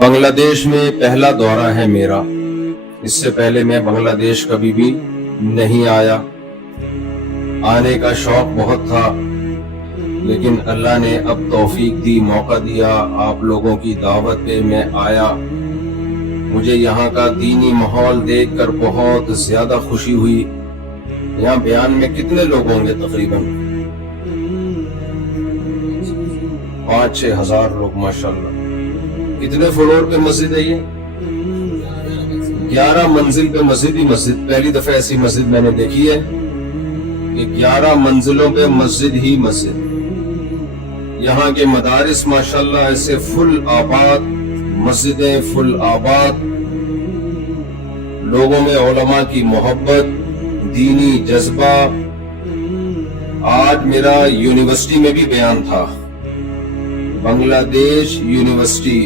بنگلہ دیش میں پہلا دورہ ہے میرا. اس سے پہلے میں بنگلہ دیش کبھی بھی نہیں آیا. آنے کا شوق بہت تھا لیکن اللہ نے اب توفیق دی، موقع دیا. آپ لوگوں کی دعوت پہ میں آیا. مجھے یہاں کا دینی ماحول دیکھ کر بہت زیادہ خوشی ہوئی. یہاں بیان میں کتنے لوگ ہوں گے؟ تقریباً 5-6 ہزار لوگ ماشاءاللہ. کتنے فلور پہ مسجد ہے یہ؟ 11 منزل پہ مسجد ہی مسجد. پہلی دفعہ ایسی مسجد میں نے دیکھی ہے کہ 11 منزلوں پہ مسجد ہی مسجد. یہاں کے مدارس ماشاءاللہ ایسے فل آباد، مسجدیں فل آباد، لوگوں میں علماء کی محبت، دینی جذبہ. آج میرا یونیورسٹی میں بھی بیان تھا، بنگلہ دیش university,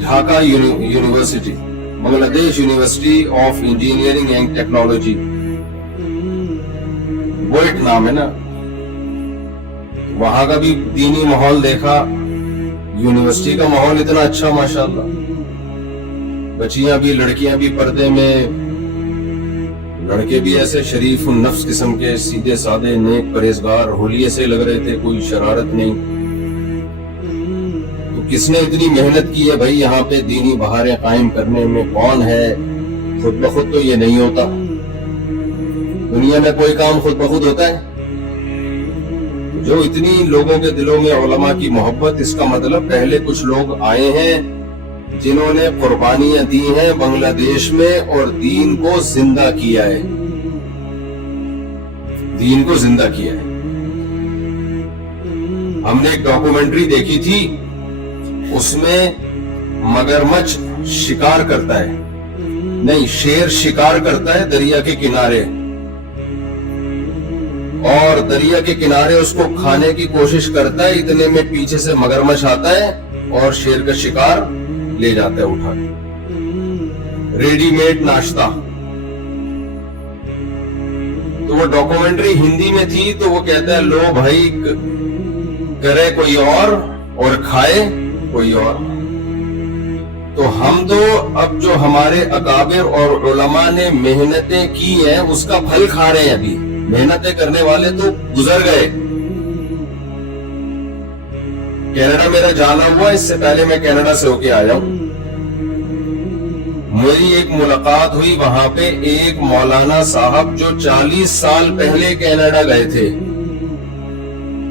Dhaka university, Bangladesh university of engineering and technology, BUET نام ہے نا. وہاں کا بھی دینی ماحول دیکھا. یونیورسٹی کا ماحول اتنا اچھا ماشاءاللہ. بچیاں بھی لڑکیاں بھی پردے میں، لڑکے بھی ایسے شریف النفس قسم کے، سیدھے سادے نیک پرہیزگار، ہولیے سے لگ رہے تھے، کوئی شرارت نہیں. تو کس نے اتنی محنت کی ہے بھائی یہاں پہ دینی بہاریں قائم کرنے میں؟ کون ہے؟ خود بخود تو یہ نہیں ہوتا. دنیا میں کوئی کام خود بخود ہوتا ہے؟ جو اتنی لوگوں کے دلوں میں علماء کی محبت، اس کا مطلب پہلے کچھ لوگ آئے ہیں جنہوں نے قربانیاں دی ہیں بنگلہ دیش میں اور دین کو زندہ کیا ہے. دین کو زندہ کیا ہے. ہم نے ایک ڈاکومنٹری دیکھی تھی، اس میں مگرمچھ شکار کرتا ہے، نہیں شیر شکار کرتا ہے دریا کے کنارے، اور دریا کے کنارے اس کو کھانے کی کوشش کرتا ہے. اتنے میں پیچھے سے مگرمچھ آتا ہے اور شیر کا شکار لے جاتا ہے اٹھا کے، ریڈی میڈ ناشتہ. تو وہ ڈاکومنٹری ہندی میں تھی، تو وہ کہتا ہے لو بھائی، کرے کوئی اور کھائے کوئی اور. تو ہم تو اب جو ہمارے اکابر اور علماء نے محنتیں کی ہیں اس کا پھل کھا رہے ہیں. ابھی محنتیں کرنے والے تو گزر گئے. کینیڈا میرا جانا ہوا، اس سے پہلے میں کینیڈا سے ہو کے آیا ہوں. میری ایک ملاقات ہوئی وہاں پہ ایک مولانا صاحب جو 40 سال پہلے کینیڈا گئے تھے.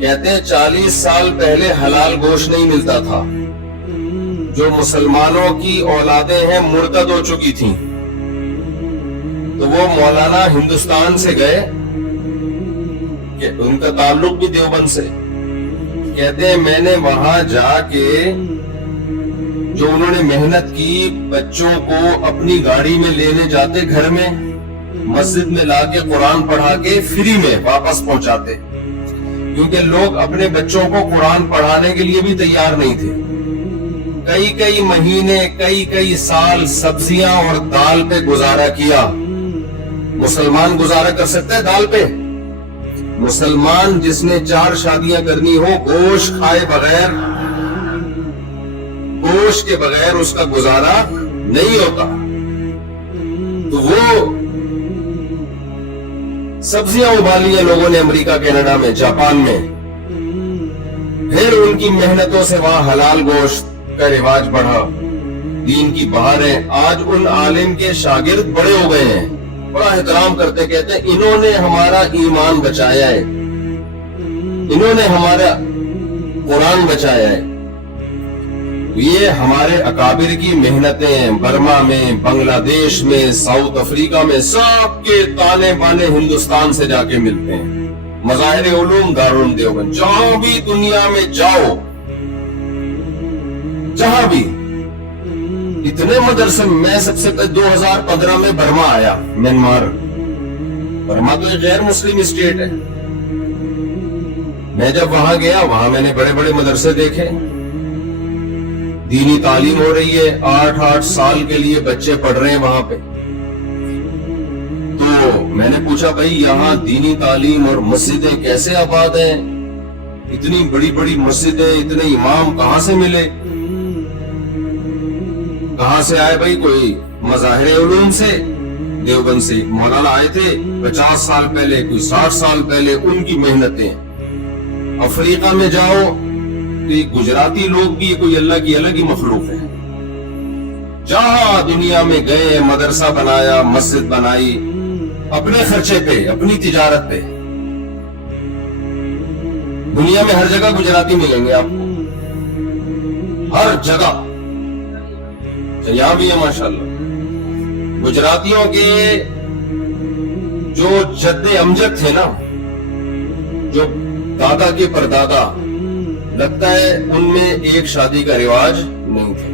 کہتے ہیں 40 سال پہلے حلال گوشت نہیں ملتا تھا. جو مسلمانوں کی اولادیں ہیں مرتد ہو چکی تھیں، تو وہ مولانا ہندوستان سے گئے، کہ ان کا تعلق بھی دیوبند سے. کہتے ہیں میں نے وہاں جا کے جو انہوں نے محنت کی، بچوں کو اپنی گاڑی میں لینے جاتے، گھر میں مسجد میں لا کے قرآن پڑھا کے فری میں واپس پہنچاتے، کیونکہ لوگ اپنے بچوں کو قرآن پڑھانے کے لیے بھی تیار نہیں تھے. کئی مہینے، کئی سال سبزیاں اور دال پہ گزارا کیا. مسلمان گزارا کر سکتا ہے دال پہ؟ مسلمان جس نے 4 شادیاں کرنی ہو، گوشت کھائے بغیر، گوشت کے بغیر اس کا گزارا نہیں ہوتا. تو وہ سبزیاں ابالی ہیں لوگوں نے امریکہ، کینیڈا میں، جاپان میں. پھر ان کی محنتوں سے وہاں حلال گوشت کا رواج بڑھا. دین کی بہاریں. آج ان عالم کے شاگرد بڑے ہو گئے ہیں، بڑا احترام کرتے، کہتے ہیں انہوں نے ہمارا ایمان بچایا ہے، انہوں نے ہمارا قرآن بچایا ہے. یہ ہمارے اکابر کی محنتیں ہیں. برما میں، بنگلہ دیش میں، ساؤتھ افریقہ میں، سب کے تانے بانے ہندوستان سے جا کے ملتے ہیں. مظاہر علوم دارالعلوم دیوبند، جہاں بھی دنیا میں جاؤ، جہاں بھی اتنے مدرسے. میں سب سے پہلے 2015 میں برما آیا، میانمار. برما تو ایک غیر مسلم اسٹیٹ ہے. میں جب وہاں گیا، وہاں میں نے بڑے بڑے مدرسے دیکھے. دینی تعلیم ہو رہی ہے، 8 سال کے لیے بچے پڑھ رہے ہیں وہاں پہ. تو میں نے پوچھا بھائی یہاں دینی تعلیم اور مسجدیں کیسے آباد ہیں؟ اتنی بڑی بڑی مسجدیں، اتنے امام کہاں سے ملے؟ کہاں سے آئے بھائی؟ کوئی مظاہر علوم سے، دیوبند سے مولانا آئے تھے 50 سال پہلے، کوئی 60 سال پہلے، ان کی محنتیں۔ افریقہ میں جاؤ تو یہ گجراتی لوگ بھی کوئی اللہ کی الگ ہی مخلوق ہے، جہاں دنیا میں گئے مدرسہ بنایا، مسجد بنائی، اپنے خرچے پہ، اپنی تجارت پہ۔ دنیا میں ہر جگہ گجراتی ملیں گے آپ کو، ہر جگہ، یہاں بھی ہے ماشاءاللہ۔ گجراتیوں کے جو جد امجد تھے نا، جو دادا کے پردادا، لگتا ہے ان میں ایک شادی کا رواج نہیں تھا،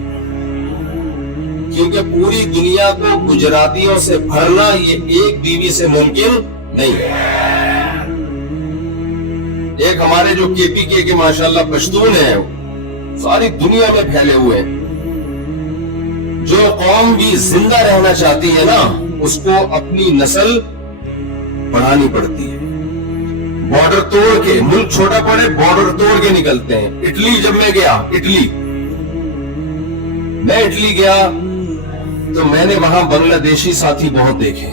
کیونکہ پوری دنیا کو گجراتیوں سے بھرنا یہ ایک بیوی سے ممکن نہیں ہے۔ ایک ہمارے جو کے پی کے ماشاءاللہ پشتون ہیں، ساری دنیا میں پھیلے ہوئے ہیں۔ جو قوم بھی زندہ رہنا چاہتی ہے نا، اس کو اپنی نسل بڑھانی پڑتی ہے۔ بارڈر توڑ کے، ملک چھوٹا پڑے بارڈر توڑ کے نکلتے ہیں۔ اٹلی جب میں گیا، میں اٹلی گیا تو میں نے وہاں بنگلہ دیشی ساتھی بہت دیکھے،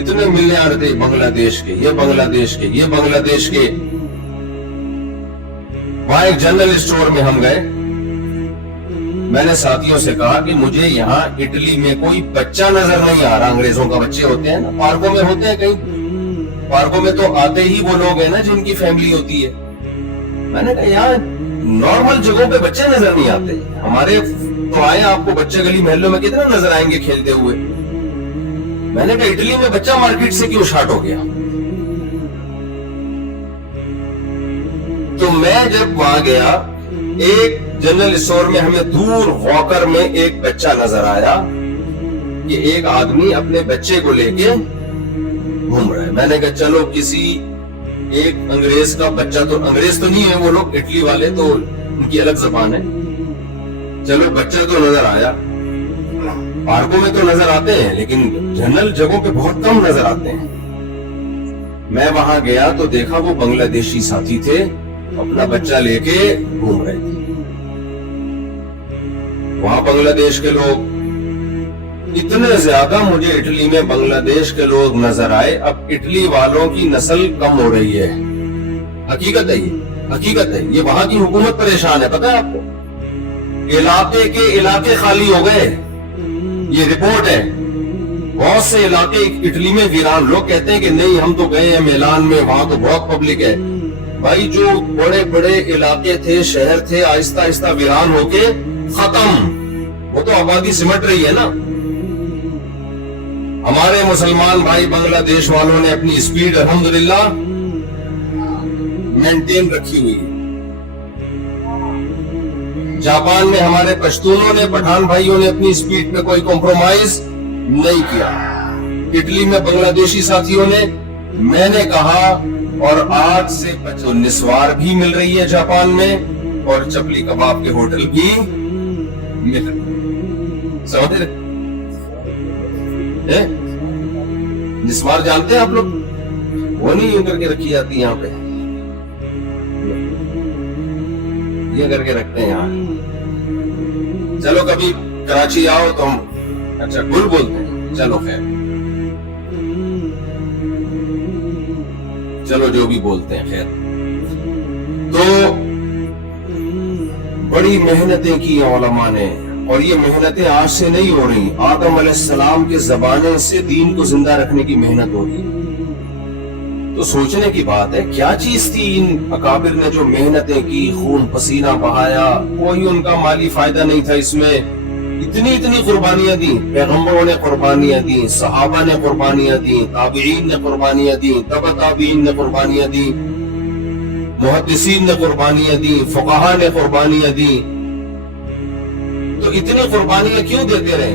اتنے ملنے آ رہے تھے، بنگلہ دیش کے، یہ بنگلہ دیش کے، یہ بنگلہ دیش کے۔ وہاں ایک جنرل اسٹور میں ہم گئے، میں نے ساتھیوں سے کہا کہ مجھے یہاں اٹلی میں کوئی بچہ نظر نہیں آ رہا۔ انگریزوں کا بچے ہوتے ہیں نا، پارکوں میں ہوتے ہیں، کہیں پارکوں میں تو آتے ہی وہ لوگ ہیں نا جن کی فیملی ہوتی ہے۔ میں نے کہا یہاں نارمل جگہوں پہ بچے نظر نہیں آتے، ہمارے تو آئے آپ کو بچے گلی محلوں میں کتنا نظر آئیں گے کھیلتے ہوئے۔ میں نے کہا اٹلی میں بچہ مارکیٹ سے کیوں شارٹ ہو گیا؟ تو میں جب وہاں گیا، ایک جنرل اسٹور میں ہمیں دور واکر میں ایک بچہ نظر آیا کہ ایک آدمی اپنے بچے کو لے کے گھوم رہا ہے۔ میں نے کہا چلو کسی ایک انگریز کا بچہ، تو انگریز تو نہیں ہے وہ لوگ، اٹلی والے تو ان کی الگ زبان ہے، چلو بچہ تو نظر آیا۔ پارکوں میں تو نظر آتے ہیں لیکن جنرل جگہوں پہ بہت کم نظر آتے ہیں۔ میں وہاں گیا تو دیکھا وہ بنگلہ دیشی ساتھی تھے، اپنا بچہ لے کے گھوم رہے تھے۔ وہاں بنگلہ دیش کے لوگ اتنے زیادہ، مجھے اٹلی میں بنگلہ دیش کے لوگ نظر آئے۔ اب اٹلی والوں کی نسل کم ہو رہی ہے، حقیقت ہے، یہ حقیقت ہے۔ یہ وہاں کی حکومت پریشان ہے، پتہ ہے آپ کو، علاقے کے علاقے خالی ہو گئے، یہ رپورٹ ہے۔ بہت سے علاقے اٹلی میں ویران، لوگ کہتے ہیں کہ نہیں ہم تو گئے ہیں میلان میں، وہاں تو بہت پبلک ہے۔ بھائی جو بڑے بڑے علاقے تھے، شہر تھے، آہستہ آہستہ ویران ہو کے ختم، وہ تو آبادی سمٹ رہی ہے نا۔ ہمارے مسلمان بھائی بنگلہ دیش والوں نے اپنی سپیڈ الحمدللہ مینٹین رکھی ہوئی ہے۔ جاپان میں ہمارے پشتونوں نے، پٹھان بھائیوں نے اپنی سپیڈ پہ کوئی کمپرومائز نہیں کیا۔ اٹلی میں بنگلہ دیشی ساتھیوں نے، میں نے کہا، اور آج سے نسوار بھی مل رہی ہے جاپان میں، اور چپلی کباب کے ہوٹل بھی مل رہے، سمجھ رہے؟ نسوار جانتے ہیں آپ لوگ؟ وہ نہیں یوں کر کے رکھی جاتی یہاں پہ، یہ کر کے رکھتے ہیں یہاں۔ چلو کبھی کراچی آؤ تو ہم اچھا گل بولتے ہیں، چلو خیر، چلو جو بھی بولتے ہیں خیر۔ تو بڑی محنتیں کی علماء نے، اور یہ محنتیں آج سے نہیں ہو رہی، آدم علیہ السلام کے زمانے سے دین کو زندہ رکھنے کی محنت ہو رہی۔ تو سوچنے کی بات ہے کیا چیز تھی ان اکابر نے جو محنتیں کی، خون پسینہ بہایا، کوئی ان کا مالی فائدہ نہیں تھا اس میں، اتنی قربانیاں دی، پیغمبروں نے قربانیاں دی، صحابہ نے قربانیاں دی، تابعین نے قربانیاں دی، تبع تابعین نے قربانیاں دی، محدثین نے قربانیاں دی، فقہاء نے قربانیاں دی۔ تو اتنی قربانیاں کیوں دیتے رہے؟